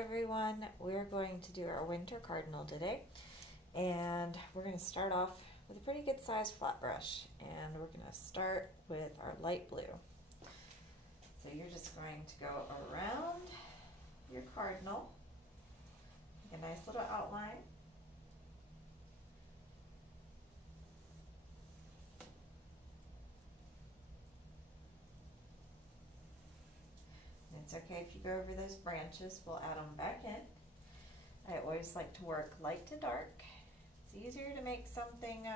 everyone. We're going to do our winter cardinal today, and we're going to start off with a pretty good sized flat brush, and we're going to start with our light blue. So you're just going to go around your cardinal, make a nice little outline. It's okay if you go over those branches, we'll add them back in. I always like to work light to dark. It's easier to make something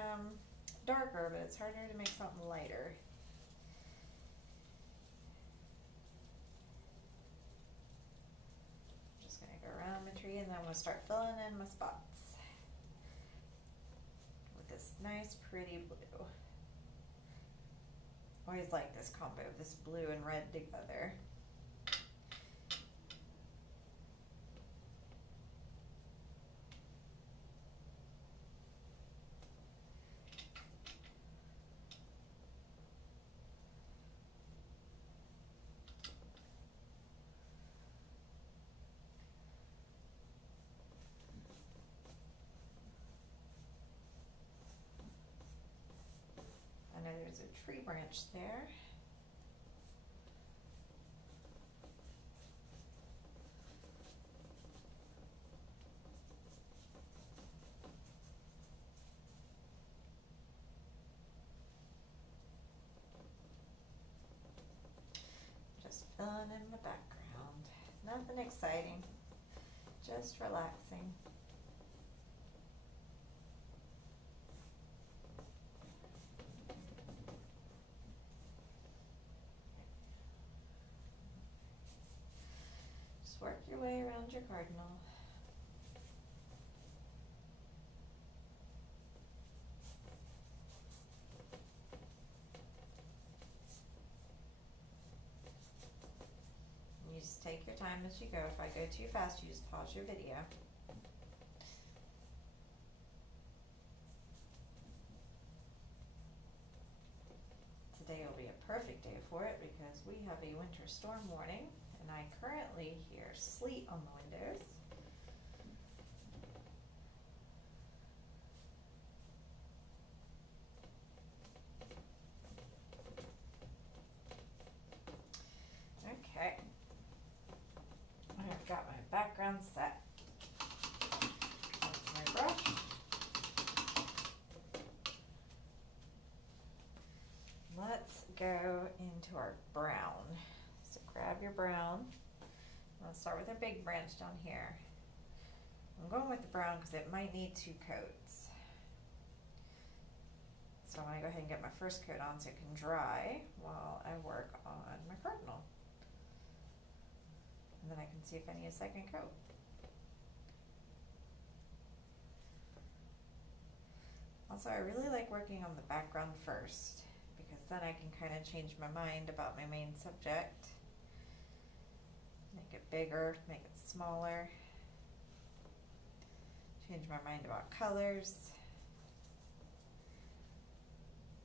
darker, but it's harder to make something lighter. I'm just gonna go around my tree and then I'm gonna start filling in my spots with this nice pretty blue. Always like this combo of this blue and red together. I know there's a tree branch there. Just filling in the background. Nothing exciting, just relaxing. Work your way around your cardinal. You just take your time as you go. If I go too fast, you just pause your video. Today will be a perfect day for it because we have a winter storm warning. And I currently hear sleet on the windows. Okay, I've got my background set. That's my brush. Let's go into our brown. So grab your brown. I'll start with a big branch down here. I'm going with the brown because it might need 2 coats. So I'm going to go ahead and get my first coat on so it can dry while I work on my cardinal. And then I can see if I need a second coat. Also, I really like working on the background first because then I can kind of change my mind about my main subject. Make it bigger, make it smaller. Change my mind about colors.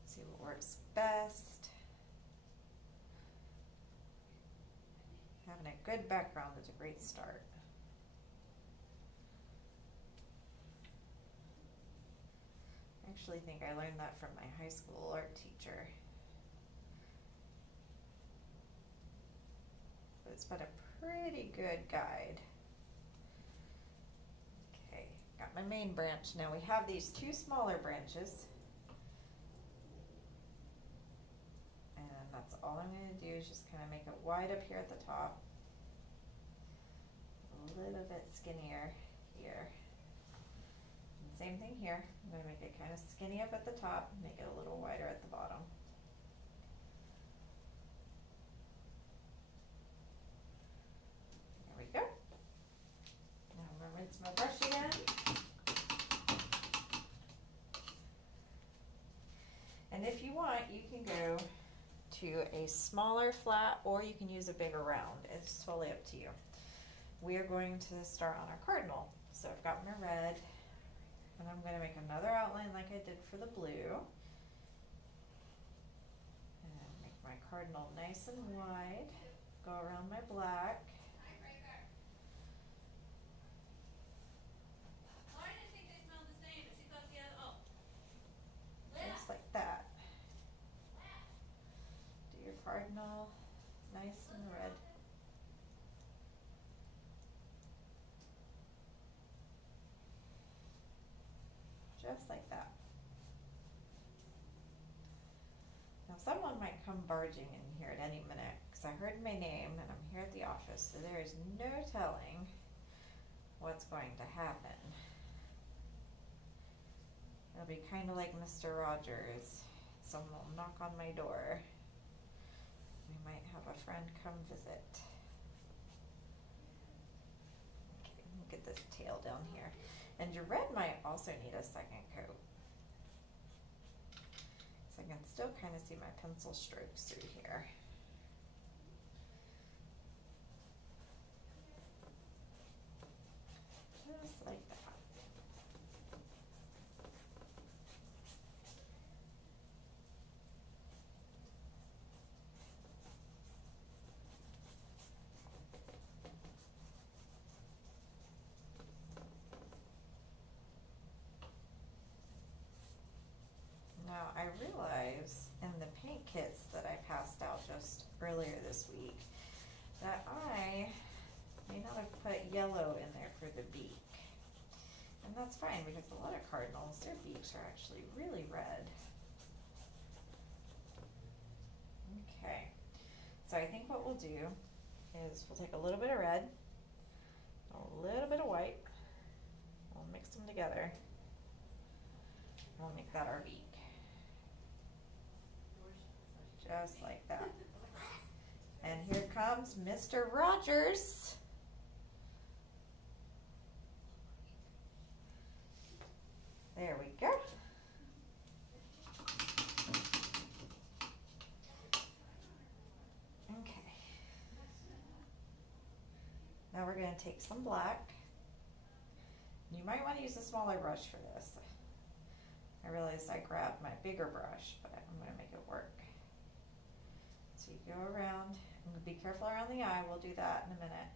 See what works best. Having a good background is a great start. I actually think I learned that from my high school art teacher. But it's been a pretty good guide. Okay, got my main branch. Now we have these 2 smaller branches. And that's all I'm going to do is just kind of make it wide up here at the top. A little bit skinnier here. And same thing here. I'm going to make it kind of skinny up at the top, make it a little wider at the bottom. There we go. Now I'm going to rinse my brush again. And if you want, you can go to a smaller flat or you can use a bigger round. It's totally up to you. We are going to start on our cardinal. So I've got my red and I'm going to make another outline like I did for the blue. And make my cardinal nice and wide. Go around my black. someone might come barging in here at any minute because I heard my name and I'm here at the office, so there is no telling what's going to happen. It'll be kind of like Mr. Rogers. Someone will knock on my door. We might have a friend come visit. Okay, let me get this tail down here. And your red might also need a second coat. So I can still kind of see my pencil strokes through here. Just like that. Now I realize in the paint kits that I passed out just earlier this week that I may not have put yellow in there for the beak. And that's fine because a lot of cardinals, their beaks are actually really red. Okay, so I think what we'll do is we'll take a little bit of red, a little bit of white, we'll mix them together, and we'll make that our beak. Just like that. And here comes Mr. Rogers. There we go. Okay. Now we're going to take some black. You might want to use a smaller brush for this. I realized I grabbed my bigger brush, but I'm going to make it work. So you go around, and be careful around the eye, we'll do that in a minute.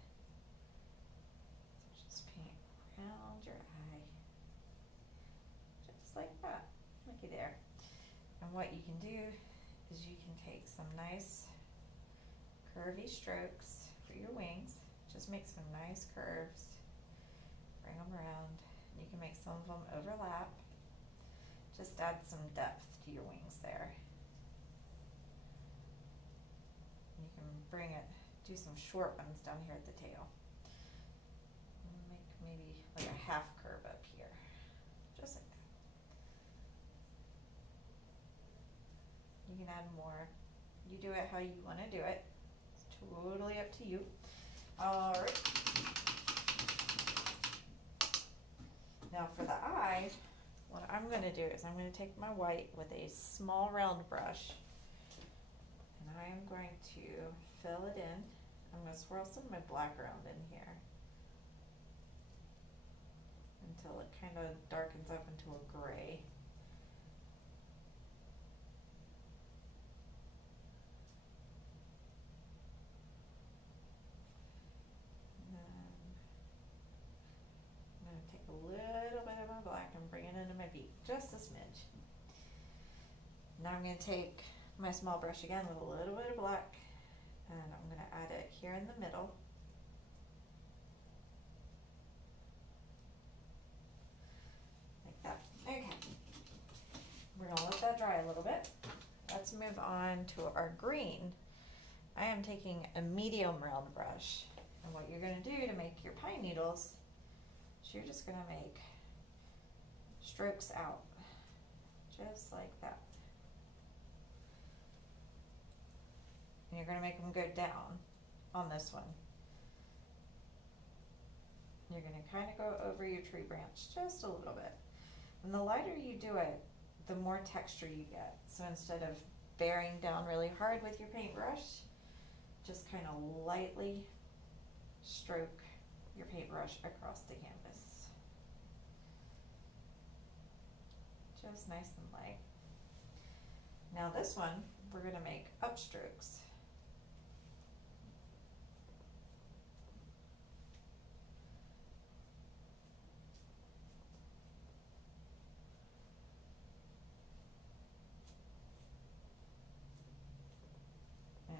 So just paint around your eye, just like that, looky there. And what you can do is you can take some nice curvy strokes for your wings, just make some nice curves, bring them around, and you can make some of them overlap, just add some depth to your wings there. You can bring it, do some short ones down here at the tail. Make maybe like a half curve up here, just like that. You can add more. You do it how you want to do it. It's totally up to you. All right. Now for the eye, what I'm going to do is I'm going to take my white with a small round brush. And I am going to fill it in. I'm going to swirl some of my black around in here until it kind of darkens up into a gray. And then I'm going to take a little bit of my black and bring it into my beak, just a smidge. Now I'm going to take my small brush again with a little bit of black, and I'm going to add it here in the middle. Like that. Okay. We're going to let that dry a little bit. Let's move on to our green. I am taking a medium round brush, and what you're going to do to make your pine needles is you're just going to make strokes out, just like that. And you're going to make them go down on this one. You're going to kind of go over your tree branch just a little bit. And the lighter you do it, the more texture you get. So instead of bearing down really hard with your paintbrush, just kind of lightly stroke your paintbrush across the canvas. Just nice and light. Now this one, we're going to make upstrokes.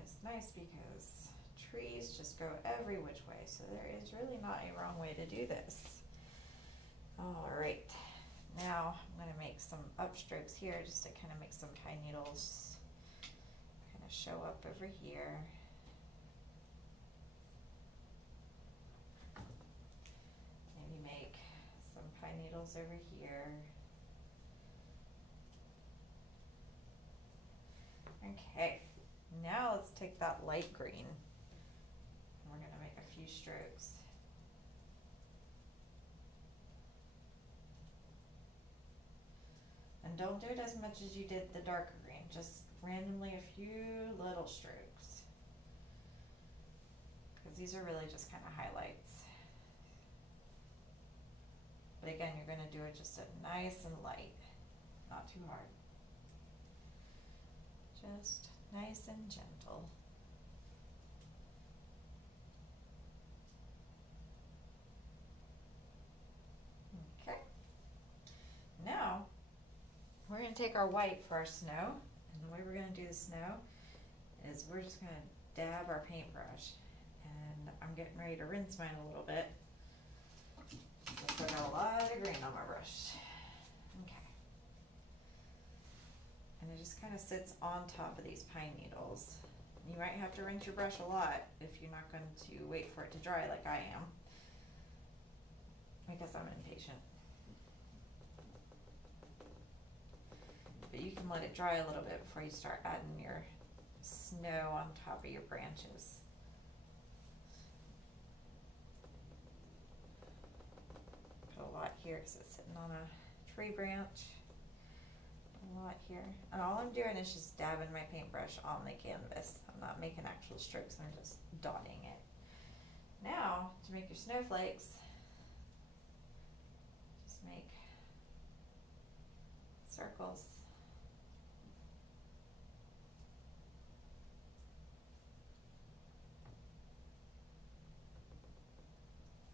It's nice because trees just go every which way, so there is really not a wrong way to do this. All right, now I'm going to make some upstrokes here just to kind of make some pine needles going to show up over here. Maybe make some pine needles over here. Okay, now let's take that light green and we're going to make a few strokes. And don't do it as much as you did the darker green, just randomly a few little strokes. Because these are really just kind of highlights. But again, you're going to do it just nice and light, not too hard. Just nice and gentle. Okay. Now, we're going to take our white for our snow. And the way we're going to do the snow is we're just going to dab our paintbrush. And I'm getting ready to rinse mine a little bit. So I got a lot of green on my brush. Okay. And it just kind of sits on top of these pine needles. You might have to rinse your brush a lot if you're not going to wait for it to dry like I am, because I'm impatient. But you can let it dry a little bit before you start adding your snow on top of your branches. Put a lot here because it's sitting on a tree branch. A lot here. And all I'm doing is just dabbing my paintbrush on the canvas. I'm not making actual strokes, I'm just dotting it. Now, to make your snowflakes, just make circles.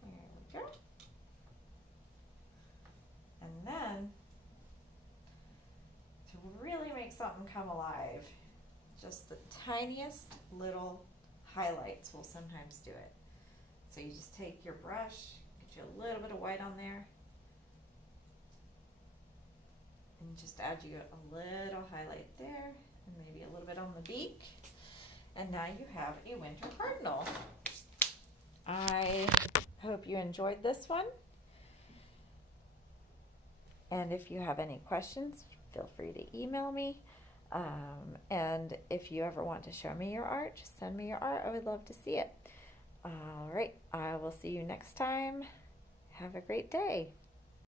There we go. And then, to really make something come alive, just the tiniest little highlights will sometimes do it. So you just take your brush, get you a little bit of white on there, and just add you a little highlight there, and maybe a little bit on the beak. And now you have a winter cardinal. I hope you enjoyed this one. And if you have any questions, feel free to email me. And if you ever want to show me your art, just send me your art. I would love to see it. All right, I will see you next time. Have a great day.